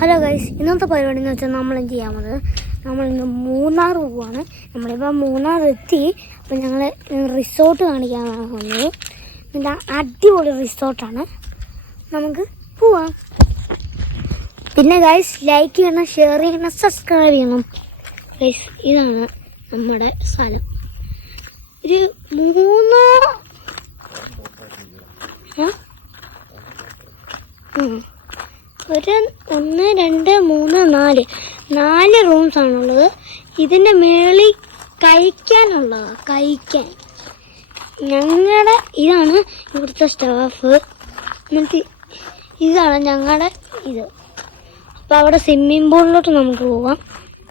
Hello guys, ഇന്നത്തെ പരിപാടി എന്ന് വെച്ചാൽ നമ്മൾ എന്ത് ചെയ്യാൻ പോകുന്നത്, നമ്മളിന്ന് മൂന്നാർ പോവുകയാണ്. നമ്മളിപ്പോൾ മൂന്നാർ എത്തി. അപ്പം ഞങ്ങൾ റിസോർട്ട് കാണിക്കാനാണ് പോകുന്നത്. നല്ല അടിപൊളി റിസോർട്ടാണ്, നമുക്ക് പോവാം. പിന്നെ ഗൈസ് ലൈക്ക് ചെയ്യണം, ഷെയർ ചെയ്യണം, സബ്സ്ക്രൈബ് ചെയ്യണം. ഗൈസ് ഇതാണ് നമ്മുടെ സ്ഥലം. ഒരു 1 2 3 4 റൂംസ് ആണുള്ളത്. ഇതിൻ്റെ മേളിൽ കഴിക്കാൻ ഞങ്ങളുടെ ഇതാണ് ഇവിടുത്തെ സ്റ്റാഫ്. എന്നിട്ട് ഇതാണ് ഞങ്ങളുടെ ഇത്. അപ്പോൾ അവിടെ സ്വിമ്മിംഗ് പൂളിലോട്ട് നമുക്ക് പോവാം.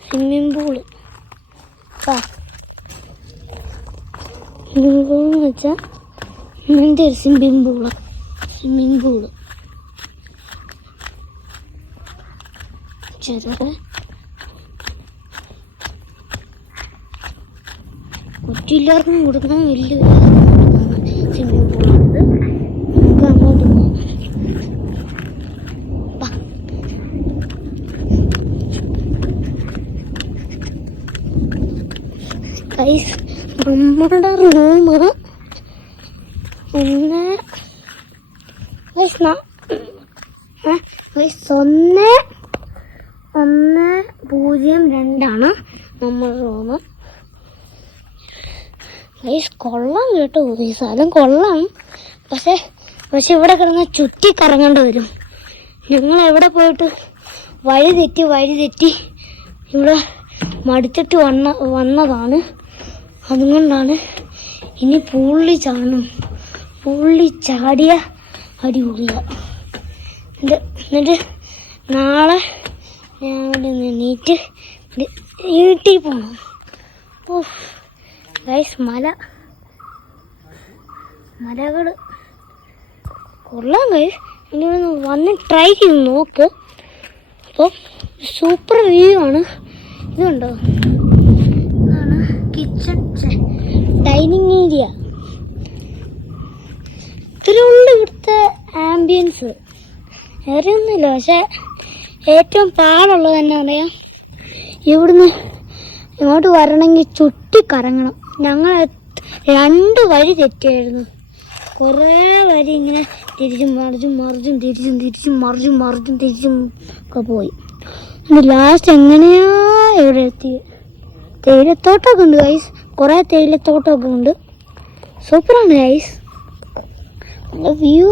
സ്വിമ്മിംഗ് പൂള് എന്ന് വെച്ചാൽ ഇങ്ങനത്തെ ഒരു സ്വിമ്മിംഗ് പൂള് ഒറ്റയില്ലാർക്കും കൊടുക്കാൻ വലിയ സ്വിമ്മിംഗ് പൂളാണിത്. നമുക്ക് അങ്ങോട്ട് പോകാം. ഗൈസ് നമ്മുടെ റൂം 102 നമ്മുടെ റൂം. ഗൈസ് കൊള്ളാം കേട്ടോ, ഈ സ്ഥലം കൊള്ളാം. പക്ഷെ ഇവിടെ കിടന്ന് ചുറ്റി കറങ്ങേണ്ടി വരും. ഞങ്ങൾ എവിടെ പോയിട്ട് വഴി തെറ്റി ഇവിടെ മടുത്തിട്ട് വന്നതാണ്. അതുകൊണ്ടാണ് ഇനി പൂള്ളി ചാടിയ അടിപൊളിയാണ്. എന്നിട്ട് നാളെ ഞാൻ ഇവിടെ നീറ്റ് വീട്ടിൽ പോകണം. ഓ ഗൈസ് മലകൾ കൊള്ളാം ഗൈസ്. ഇങ്ങനെ വന്ന് ട്രൈ ചെയ്ത് നോക്ക്. അപ്പോൾ സൂപ്പർ വ്യൂ ആണ്. ഇതുണ്ടോ, ഇതാണ് കിച്ചൺ ഡൈനിങ് ഏരിയ. ഇത്രയുള്ള ഇവിടുത്തെ ആംബിയൻസ്. വേറെ ഒന്നുമില്ല. പക്ഷെ ഏറ്റവും പാടുള്ളത് തന്നെ അറിയാം, ഇവിടുന്ന് ഇങ്ങോട്ട് വരണമെങ്കിൽ ചുറ്റി കറങ്ങണം. ഞങ്ങൾ 2 വഴി തെറ്റിയായിരുന്നു. കുറേ വഴി ഇങ്ങനെ തിരിച്ചും മറിച്ചും ഒക്കെ പോയി. ലാസ്റ്റ് എങ്ങനെയാ ഇവിടെ എത്തി. തേയിലത്തോട്ടമൊക്കെ ഉണ്ട് ഗൈസ്, കുറേ തേയിലത്തോട്ടമൊക്കെ ഉണ്ട്. സൂപ്പറാണ് ഗൈസ്. വ്യൂ